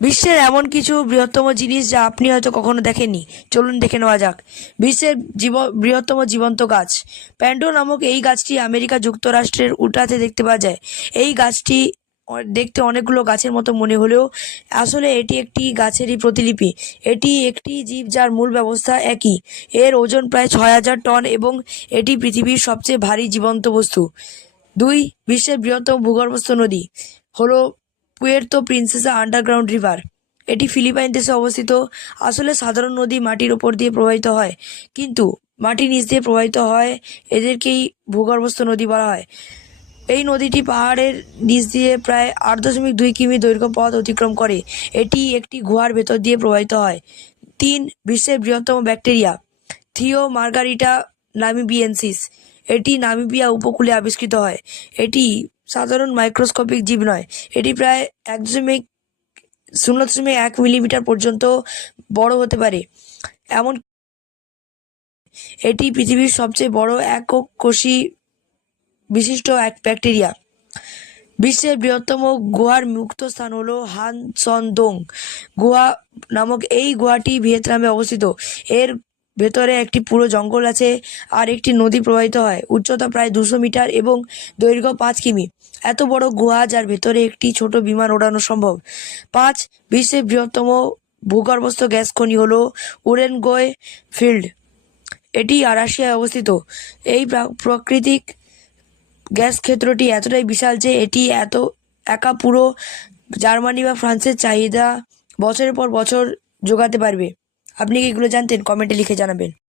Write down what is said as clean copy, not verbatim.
বিশ্বের এমন কিছু বৃহত্তম জিনিস যা আপনি হয়তো কখনো দেখেননি। চলুন দেখে নেওয়া যাক। বিশ্বের বৃহত্তম জীবন্ত গাছ। প্যান্ডো নামক এই গাছটি আমেরিকা যুক্তরাষ্ট্রের উটাতে দেখতে পাওয়া যায়। এই গাছটি দেখতে অনেকগুলো গাছের মতো মনে হলেও আসলে এটি একটি গাছেরই প্রতিলিপি। এটি একটি জীব যার মূল ব্যবস্থা একই। এর ওজন প্রায় 6,000 টন এবং এটি পৃথিবীর সবচেয়ে ভারী জীবন্ত বস্তু। 2. বিশ্বের বৃহত্তম ভূগর্ভস্থ নদী হলো পুয়ের্তো প্রিন্সেসা আন্ডারগ্রাউন্ড রিভার। এটি ফিলিপাইন দেশে অবস্থিত। আসলে সাধারণ নদী মাটির ওপর দিয়ে প্রবাহিত হয়, কিন্তু মাটির নিচ দিয়ে প্রবাহিত হয়, এদেরকেই ভূগর্ভস্থ নদী বলা হয়। এই নদীটি পাহাড়ের নিচ দিয়ে প্রায় 8.2 কিমি দৈর্ঘ্য পথ অতিক্রম করে। এটি একটি গুহার ভেতর দিয়ে প্রবাহিত হয়। 3. বিশ্বের বৃহত্তম ব্যাকটেরিয়া থিও মার্গারিটা নামিবিয়েন্সিস। এটি নামিবিয়া উপকূলে আবিষ্কৃত হয়। এটি সাধারণ মাইক্রোস্কোপিক জীব নয়। এটি প্রায় 0.1 মিলিমিটার পর্যন্ত বড় হতে পারে। এমন এটি পৃথিবীর সবচেয়ে বড় একক কোষী বিশিষ্ট এক ব্যাকটেরিয়া। বিশ্বের বৃহত্তম গুহার মুক্ত স্থান হলো হানসন-দোং গুহা নামক এই গুহাটি ভিয়েতনামে অবস্থিত। এর ভেতরে একটি পুরো জঙ্গল আছে আর একটি নদী প্রবাহিত হয়। উচ্চতা প্রায় 200 মিটার এবং দৈর্ঘ্য 5 কিমি। এত বড় গুহা যার ভেতরে একটি ছোট বিমান ওড়ানো সম্ভব। 5. বিশ্বের বৃহত্তম ভূগর্ভস্থ গ্যাস খনি হলো উরেনগোয় ফিল্ড। এটি রাশিয়ায় অবস্থিত। এই প্রাকৃতিক গ্যাস ক্ষেত্রটি এতটাই বিশাল যে এটি একা পুরো জার্মানি বা ফ্রান্সের চাহিদা বছরের পর বছর যোগাতে পারবে। আপনি কি এগুলো জানতেন? কমেন্টে লিখে জানাবেন।